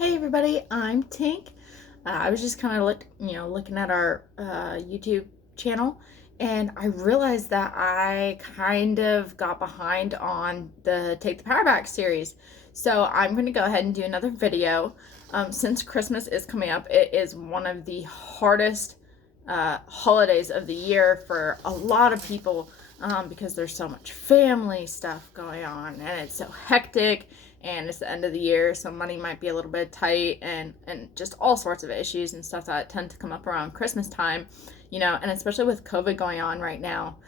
Hey everybody, I'm Tink. I was just kind of looking at our YouTube channel, and I realized that I kind of got behind on the Take the Power Back series. So I'm going to go ahead and do another video. Since Christmas is coming up, it is one of the hardest holidays of the year for a lot of people, because there's so much family stuff going on and it's so hectic, and it's the end of the year, so money might be a little bit tight, and just all sorts of issues and stuff that tend to come up around Christmas time, and especially with COVID going on right now.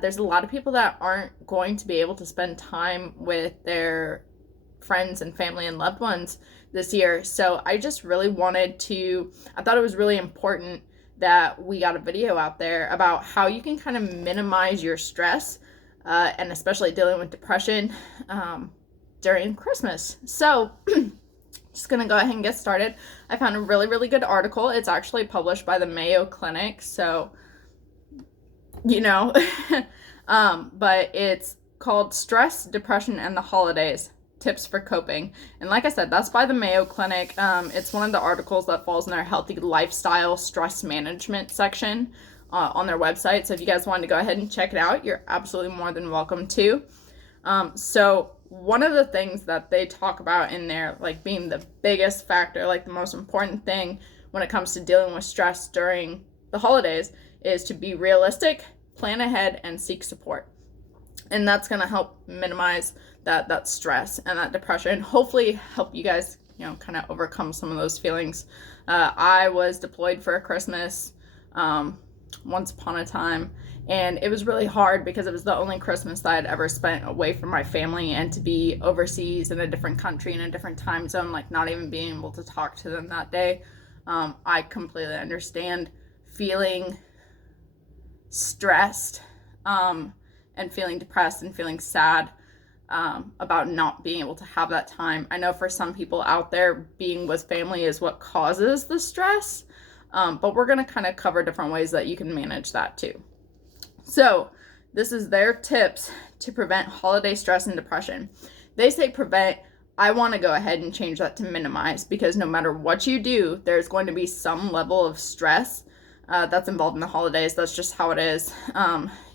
There's a lot of people that aren't going to be able to spend time with their friends and family and loved ones this year. So I just really I thought it was really important that we got a video out there about how you can kind of minimize your stress, and especially dealing with depression during Christmas. So just gonna go ahead and get started. I found a really good article. It's actually published by the Mayo Clinic, so but it's called Stress, Depression, and the Holidays, Tips for Coping. And like I said, that's by the Mayo Clinic. It's one of the articles that falls in their healthy lifestyle stress management section on their website. So if you guys wanted to go ahead and check it out, you're absolutely more than welcome to. So one of the things that they talk about in there, like being the biggest factor, like the most important thing when it comes to dealing with stress during the holidays, is to be realistic, plan ahead, and seek support. And that's going to help minimize that stress and that depression, and hopefully help you guys, kind of overcome some of those feelings. I was deployed for a Christmas once upon a time, and it was really hard because it was the only Christmas that I'd ever spent away from my family, and to be overseas in a different country in a different time zone, like not even being able to talk to them that day. I completely understand feeling stressed, and feeling depressed and feeling sad about not being able to have that time. I know for some people out there, being with family is what causes the stress, but we're going to kind of cover different ways that you can manage that too. So this is their tips to prevent holiday stress and depression. They say prevent. I want to go ahead and change that to minimize, because no matter what you do, there's going to be some level of stress that's involved in the holidays. That's just how it is.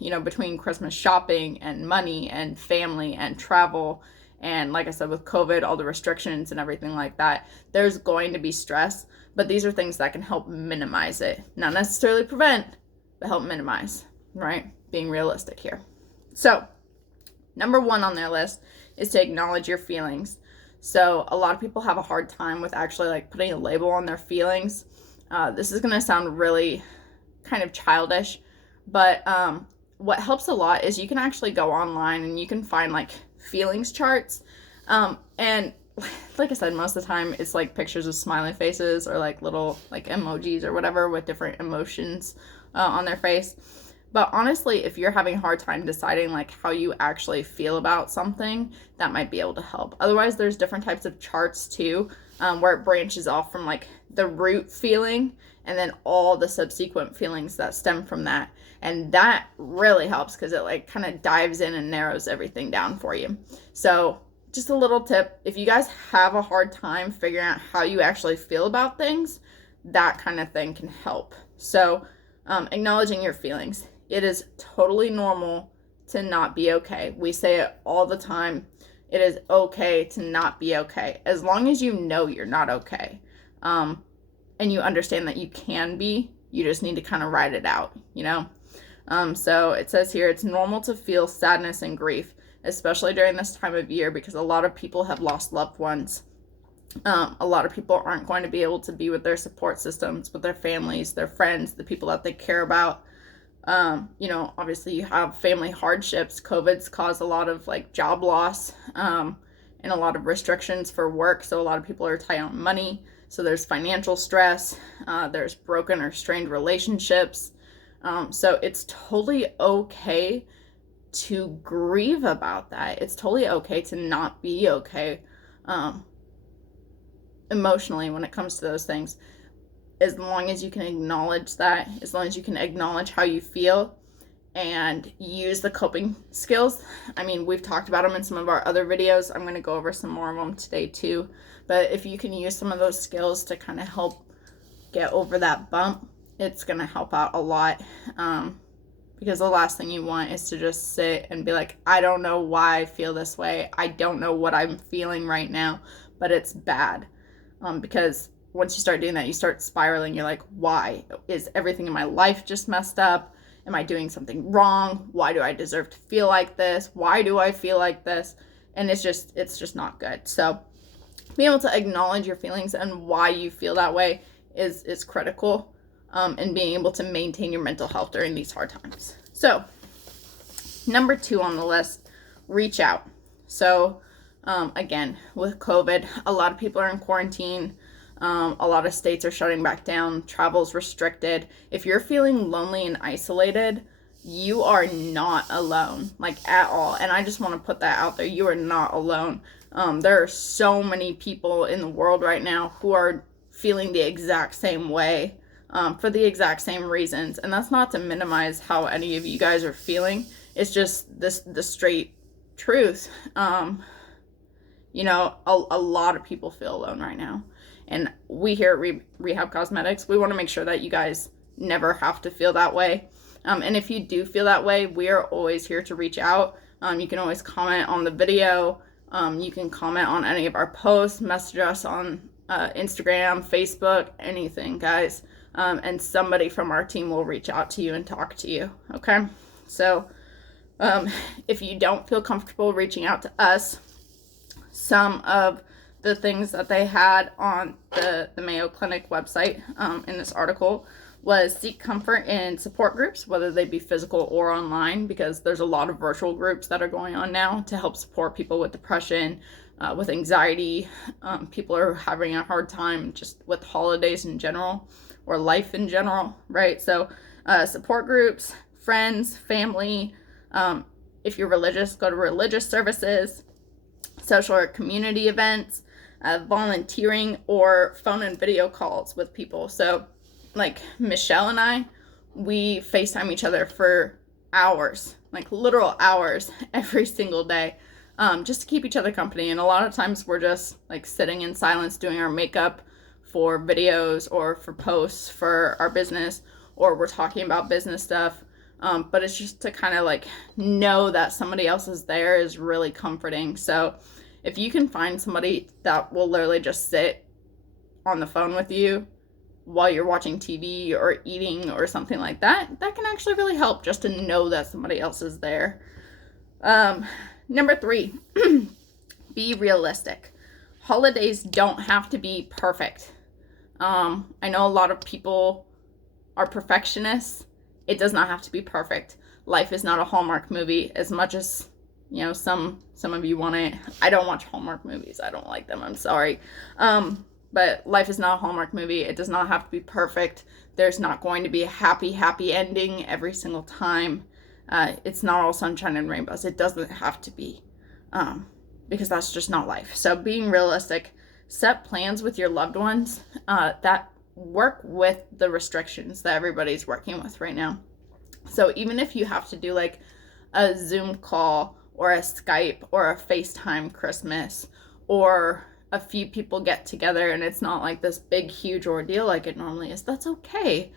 Between Christmas shopping and money and family and travel, and like I said, with COVID, all the restrictions and everything like that, there's going to be stress, but these are things that can help minimize it. Not necessarily prevent, but help minimize, right? Being realistic here. So number one on their list is to acknowledge your feelings. So a lot of people have a hard time with actually like putting a label on their feelings. This is going to sound really kind of childish, but what helps a lot is you can actually go online and you can find like feelings charts. And like I said, most of the time it's like pictures of smiley faces or like little like emojis or whatever with different emotions on their face. But honestly, if you're having a hard time deciding like how you actually feel about something, that might be able to help. Otherwise, there's different types of charts too, where it branches off from like the root feeling and then all the subsequent feelings that stem from that. And that really helps because it like kind of dives in and narrows everything down for you. So just a little tip, if you guys have a hard time figuring out how you actually feel about things, that kind of thing can help. So acknowledging your feelings. It is totally normal to not be okay. We say it all the time. It is okay to not be okay, as long as you know you're not okay. And you understand that you can be. You just need to kind of ride it out, So it says here, it's normal to feel sadness and grief, especially during this time of year, because a lot of people have lost loved ones. A lot of people aren't going to be able to be with their support systems, with their families, their friends, the people that they care about. Obviously you have family hardships. COVID's caused a lot of like job loss, and a lot of restrictions for work. So a lot of people are tight on money. So there's financial stress. There's broken or strained relationships. So it's totally okay to grieve about that. It's totally okay to not be okay, emotionally when it comes to those things. As long as you can acknowledge that, as long as you can acknowledge how you feel, and use the coping skills. I mean, we've talked about them in some of our other videos. I'm going to go over some more of them today too. But if you can use some of those skills to kind of help get over that bump, it's going to help out a lot. Because the last thing you want is to just sit and be like, I don't know why I feel this way. I don't know what I'm feeling right now, but it's bad. Because once you start doing that, you start spiraling. You're like, why? Is everything in my life just messed up? Am I doing something wrong? Why do I deserve to feel like this? Why do I feel like this? And it's just not good. So being able to acknowledge your feelings and why you feel that way is critical, and being able to maintain your mental health during these hard times. So number 2 on the list, reach out. So again, with COVID, a lot of people are in quarantine. A lot of states are shutting back down. Travel's restricted. If you're feeling lonely and isolated, you are not alone, like at all. And I just want to put that out there. You are not alone. There are so many people in the world right now who are feeling the exact same way, for the exact same reasons. And that's not to minimize how any of you guys are feeling. It's just the straight truth. You know, a lot of people feel alone right now. And we here at Rehab Cosmetics, we want to make sure that you guys never have to feel that way. And if you do feel that way, we are always here to reach out. You can always comment on the video. You can comment on any of our posts, message us on Instagram, Facebook, anything, guys. And somebody from our team will reach out to you and talk to you, okay? So if you don't feel comfortable reaching out to us, some of the things that they had on the Mayo Clinic website in this article was seek comfort in support groups, whether they be physical or online, because there's a lot of virtual groups that are going on now to help support people with depression, with anxiety. People are having a hard time just with holidays in general or life in general, right? So support groups, friends, family. If you're religious, go to religious services, social or community events, volunteering, or phone and video calls with people. So like Michelle and I, we FaceTime each other for hours, like literal hours every single day, just to keep each other company. And a lot of times we're just like sitting in silence doing our makeup for videos or for posts for our business, or we're talking about business stuff. But it's just to kind of like know that somebody else is there is really comforting. So if you can find somebody that will literally just sit on the phone with you while you're watching TV or eating or something like that, that can actually really help, just to know that somebody else is there. Number 3, be realistic. Holidays don't have to be perfect. I know a lot of people are perfectionists. It does not have to be perfect. Life is not a Hallmark movie, as much as, you know, some of you want it. I don't watch Hallmark movies. I don't like them. I'm sorry. But life is not a Hallmark movie. It does not have to be perfect. There's not going to be a happy ending every single time. It's not all sunshine and rainbows. It doesn't have to be, because that's just not life. So being realistic, set plans with your loved ones that work with the restrictions that everybody's working with right now. So even if you have to do like a Zoom call or a Skype or a FaceTime Christmas, or a few people get together and it's not like this big huge ordeal like it normally is, that's okay.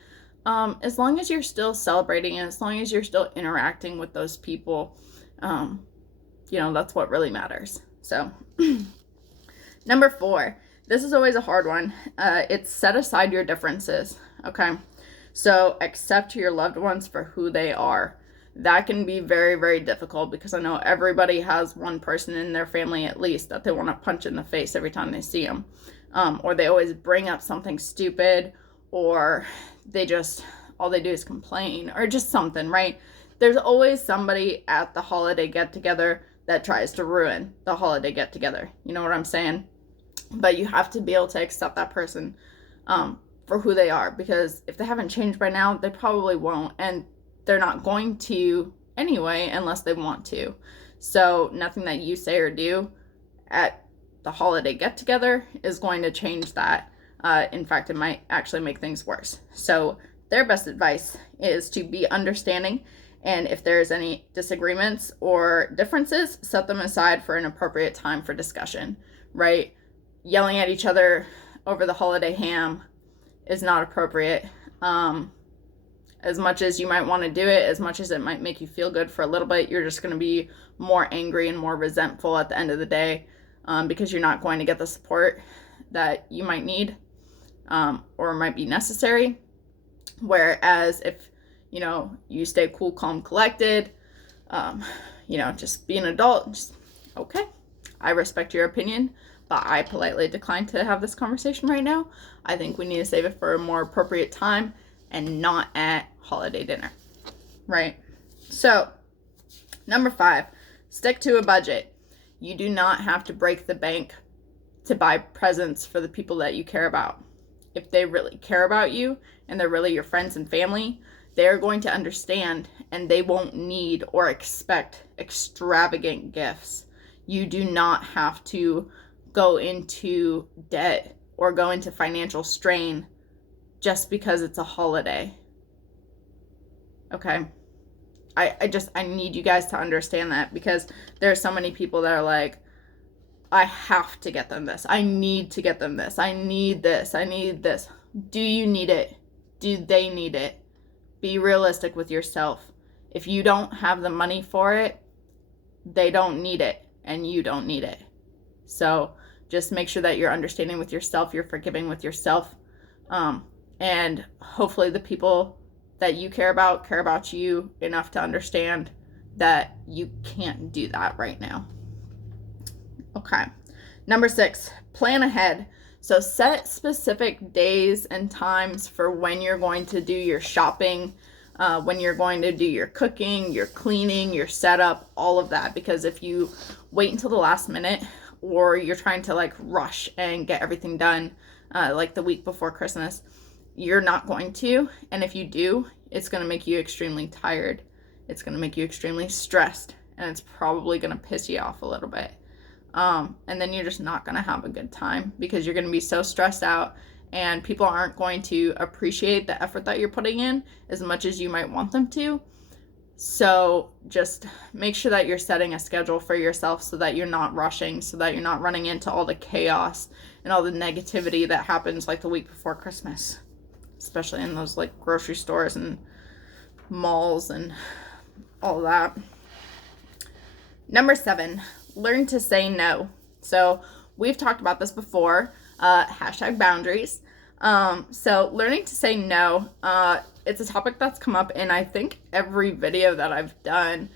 As long as you're still celebrating and as long as you're still interacting with those people, you know, that's what really matters. So number 4, this is always a hard one. It's set aside your differences, okay? So accept your loved ones for who they are. That can be very, very difficult, because I know everybody has one person in their family at least that they want to punch in the face every time they see them. Or they always bring up something stupid, or they just, all they do is complain, or just something, right? There's always somebody at the holiday get-together that tries to ruin the holiday get-together. You know what I'm saying? But you have to be able to accept that person for who they are, because if they haven't changed by now, they probably won't. And they're not going to anyway unless they want to. So nothing that you say or do at the holiday get-together is going to change that. In fact, it might actually make things worse. So their best advice is to be understanding And if there's any disagreements or differences, set them aside for an appropriate time for discussion, right? Yelling at each other over the holiday ham is not appropriate. As much as you might want to do it, as much as it might make you feel good for a little bit, you're just going to be more angry and more resentful at the end of the day, because you're not going to get the support that you might need, or might be necessary. Whereas if, you stay cool, calm, collected, just be an adult, just, okay, I respect your opinion, but I politely decline to have this conversation right now. I think we need to save it for a more appropriate time and not at holiday dinner, right? So, number 5, stick to a budget. You do not have to break the bank to buy presents for the people that you care about. If they really care about you and they're really your friends and family, they're going to understand, and they won't need or expect extravagant gifts. You do not have to go into debt or go into financial strain just because it's a holiday. Okay? I need you guys to understand that, because there are so many people that are like, I have to get them this. I need to get them this. I need this. I need this. Do you need it? Do they need it? Be realistic with yourself. If you don't have the money for it, they don't need it, and you don't need it. So just make sure that you're understanding with yourself, you're forgiving with yourself, and hopefully the people that you care about you enough to understand that you can't do that right now. Okay. Number 6, plan ahead. So set specific days and times for when you're going to do your shopping, when you're going to do your cooking, your cleaning, your setup, all of that. Because if you wait until the last minute, or you're trying to rush and get everything done like the week before Christmas, you're not going to. And if you do, it's going to make you extremely tired. It's going to make you extremely stressed, and it's probably going to piss you off a little bit. And then you're just not going to have a good time, because you're going to be so stressed out, and people aren't going to appreciate the effort that you're putting in as much as you might want them to. So just make sure that you're setting a schedule for yourself so that you're not rushing, so that you're not running into all the chaos and all the negativity that happens the week before Christmas, especially in those grocery stores and malls and all that. Number 7, learn to say no. So we've talked about this before, #boundaries. So learning to say no, it's a topic that's come up in, I think, every video that I've done.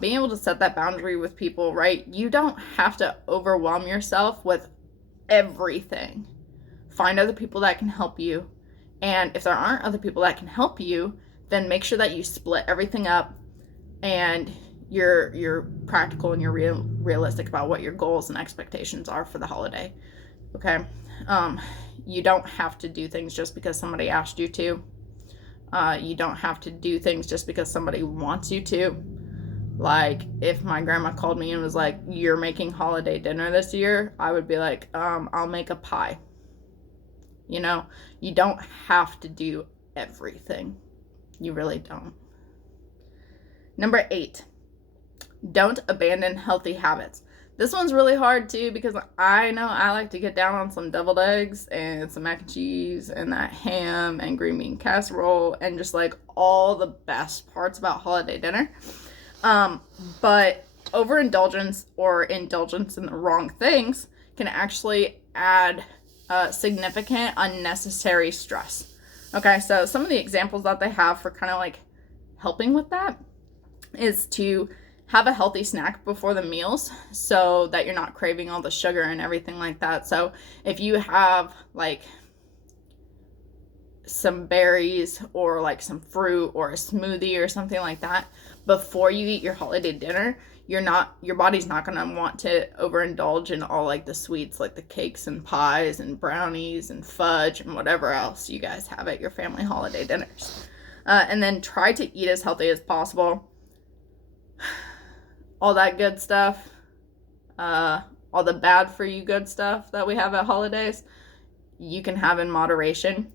Being able to set that boundary with people, right? You don't have to overwhelm yourself with everything. Find other people that can help you. And if there aren't other people that can help you, then make sure that you split everything up, and you're practical and you're realistic about what your goals and expectations are for the holiday. Okay? You don't have to do things just because somebody asked you to. You don't have to do things just because somebody wants you to. If my grandma called me and was like, you're making holiday dinner this year, I would be like, I'll make a pie. You don't have to do everything. You really don't. Number 8, don't abandon healthy habits. This one's really hard too, because I know I like to get down on some deviled eggs and some mac and cheese and that ham and green bean casserole and just all the best parts about holiday dinner. But overindulgence or indulgence in the wrong things can actually add significant unnecessary stress. Okay, so some of the examples that they have for kind of helping with that is to have a healthy snack before the meals so that you're not craving all the sugar and everything like that. So if you have some berries or some fruit or a smoothie or something like that before you eat your holiday dinner, your body's not going to want to overindulge in all the sweets, the cakes and pies and brownies and fudge and whatever else you guys have at your family holiday dinners. And then try to eat as healthy as possible. All that good stuff, all the bad for you good stuff that we have at holidays, you can have in moderation.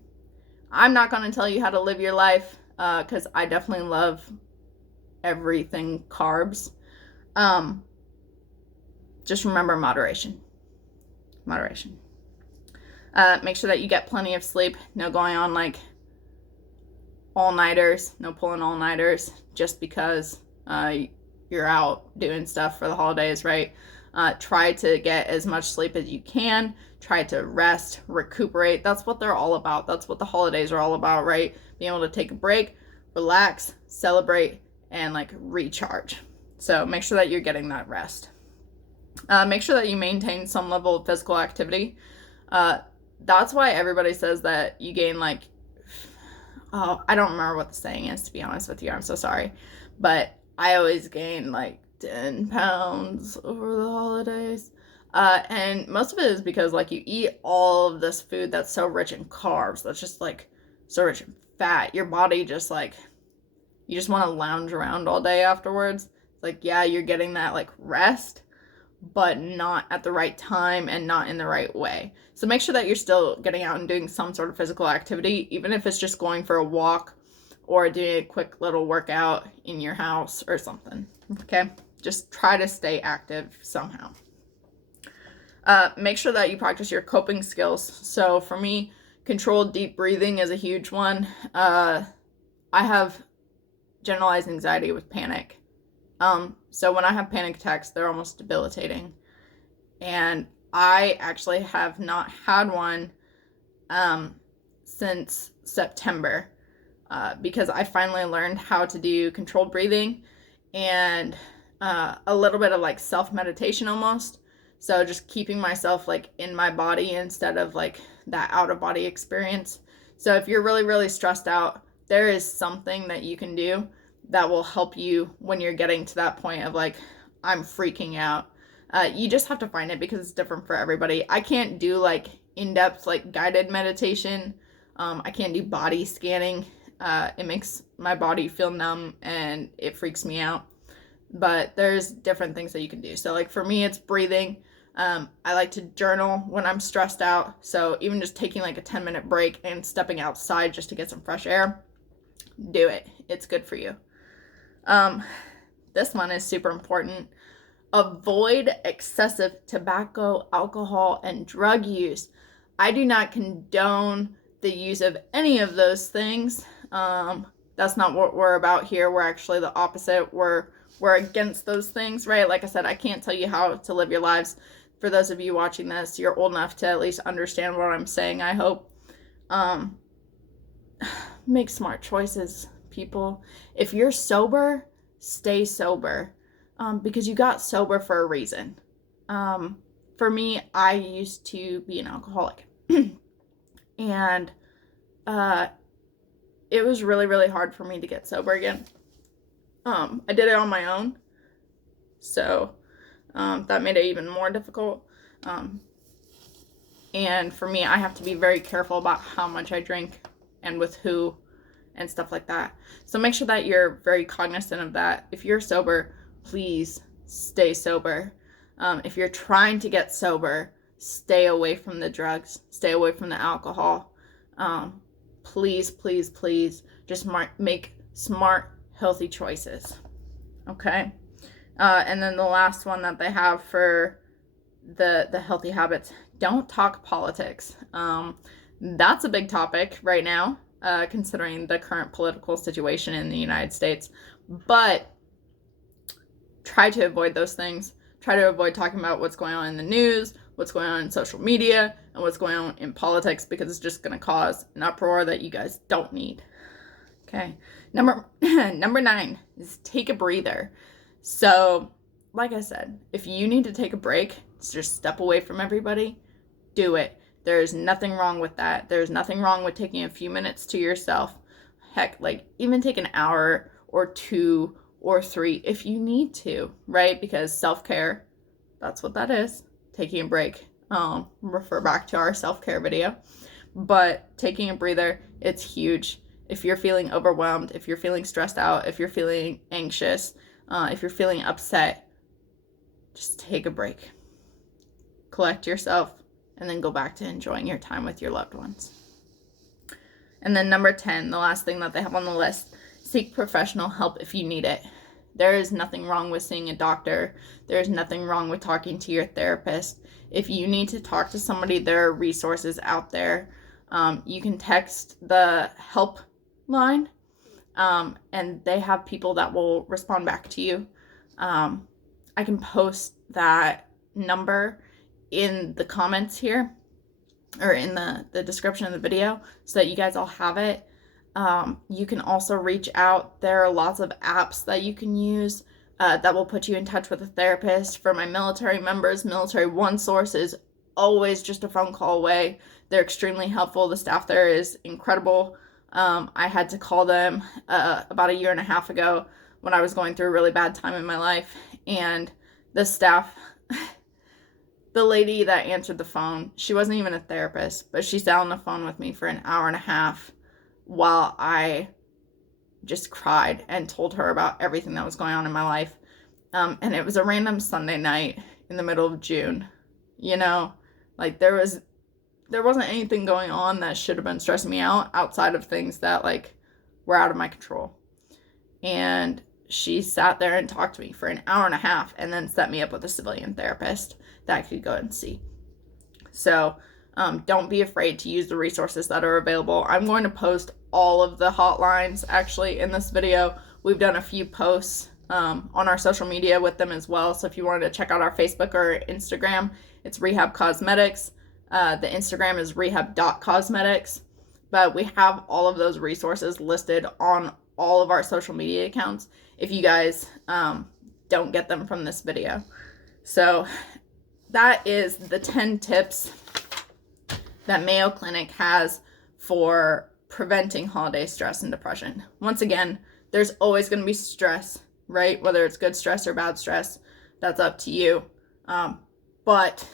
I'm not going to tell you how to live your life, because I definitely love everything carbs. Just remember moderation. Moderation. Make sure that you get plenty of sleep. No going on like all-nighters. No pulling all-nighters just because you're out doing stuff for the holidays, right? Try to get as much sleep as you can. Try to rest, recuperate. That's what they're all about. That's what the holidays are all about, right? Being able to take a break, relax, celebrate, and like recharge. So make sure that you're getting that rest. Make sure that you maintain some level of physical activity. That's why everybody says that you gain like, oh, I don't remember what the saying is, to be honest with you. I'm so sorry. But I always gain like 10 pounds over the holidays. And most of it is because like you eat all of this food that's so rich in carbs, that's just like so rich in fat. Your body just like, you just want to lounge around all day afterwards. Like, yeah, you're getting that like rest, but not at the right time and not in the right way. So make sure that you're still getting out and doing some sort of physical activity, even if it's just going for a walk or doing a quick little workout in your house or something, okay? Just try to stay active somehow. Make sure that you practice your coping skills. So for me, controlled deep breathing is a huge one. I have generalized anxiety with panic. So when I have panic attacks, they're almost debilitating. And I actually have not had one since September because I finally learned how to do controlled breathing and a little bit of like self-meditation almost. So just keeping myself like in my body instead of like that out-of-body experience. So if you're really, really stressed out, there is something that you can do that will help you when you're getting to that point of like, I'm freaking out. You just have to find it because it's different for everybody. I can't do like in-depth like guided meditation. I can't do body scanning. It makes my body feel numb and it freaks me out. But there's different things that you can do. So like for me, it's breathing. I like to journal when I'm stressed out. So even just taking like a 10-minute break and stepping outside just to get some fresh air, do it. It's good for you. This one is super important. Avoid excessive tobacco, alcohol, and drug use. I do not condone the use of any of those things. That's not what we're about here. We're actually the opposite. We're against those things, right? Like I said, I can't tell you how to live your lives. For those of you watching this, you're old enough to at least understand what I'm saying, I hope. Make smart choices, people. If you're sober, stay sober. Because you got sober for a reason. For me, I used to be an alcoholic. And it was really, really hard for me to get sober again. I did it on my own. So that made it even more difficult. And for me, I have to be very careful about how much I drink and with who and stuff like that. So make sure that you're very cognizant of that. If you're sober, please stay sober. If you're trying to get sober, stay away from the drugs, stay away from the alcohol. Please, please, please just make smart, healthy choices. Okay? And then the last one that they have for the healthy habits, don't talk politics. That's a big topic right now, considering the current political situation in the United States. But try to avoid those things. Try to avoid talking about what's going on in the news, what's going on in social media, and what's going on in politics, because it's just going to cause an uproar that you guys don't need. Okay. Number 9 is take a breather. So, like I said, if you need to take a break, just step away from everybody, do it. There's nothing wrong with that. There's nothing wrong with taking a few minutes to yourself. Heck, like even take an hour or 2 or 3 if you need to, right? Because self-care, that's what that is. Taking a break. Refer back to our self-care video. But taking a breather, it's huge. If you're feeling overwhelmed, if you're feeling stressed out, if you're feeling anxious, if you're feeling upset, just take a break. Collect yourself, and then go back to enjoying your time with your loved ones. And then number 10, the last thing that they have on the list, seek professional help if you need it. There is nothing wrong with seeing a doctor. There's nothing wrong with talking to your therapist. If you need to talk to somebody, there are resources out there. You can text the helpline, and they have people that will respond back to you. I can post that number in the comments here, or in the description of the video, so that you guys all have it. You can also reach out. There are lots of apps that you can use that will put you in touch with a therapist. For my military members, Military OneSource is always just a phone call away. They're extremely helpful. The staff there is incredible. I had to call them about a year and a half ago when I was going through a really bad time in my life, and the staff, the lady that answered the phone, she wasn't even a therapist, but she sat on the phone with me for an hour and a half while I just cried and told her about everything that was going on in my life. And it was a random Sunday night in the middle of June. You know, like there wasn't anything going on that should have been stressing me out outside of things that like were out of my control. And she sat there and talked to me for an hour and a half and then set me up with a civilian therapist that I could go and see. So don't be afraid to use the resources that are available. I'm going to post all of the hotlines actually in this video. We've done a few posts on our social media with them as well. So if you wanted to check out our Facebook or Instagram, it's Rehab Cosmetics. The Instagram is rehab.cosmetics. But we have all of those resources listed on all of our social media accounts if you guys don't get them from this video. So that is the 10 tips that Mayo Clinic has for preventing holiday stress and depression. Once again, there's always going to be stress, right? Whether it's good stress or bad stress, that's up to you. But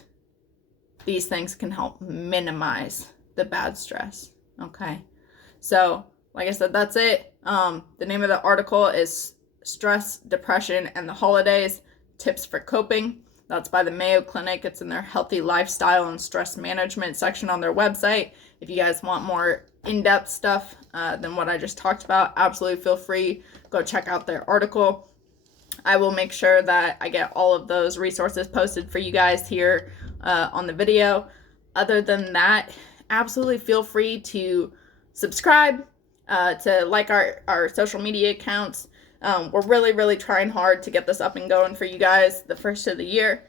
these things can help minimize the bad stress, okay? So, like I said, that's it. The name of the article is Stress, Depression, and the Holidays, Tips for Coping. That's by the Mayo Clinic. It's in their Healthy Lifestyle and Stress Management section on their website. If you guys want more in-depth stuff than what I just talked about, absolutely feel free. Go check out their article. I will make sure that I get all of those resources posted for you guys here on the video. Other than that, absolutely feel free to subscribe, to like our social media accounts. We're really trying hard to get this up and going for you guys the first of the year.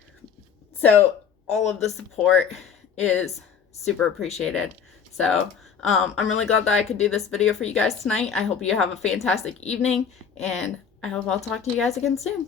So all of the support is super appreciated. So I'm really glad that I could do this video for you guys tonight. I hope you have a fantastic evening, and I hope I'll talk to you guys again soon.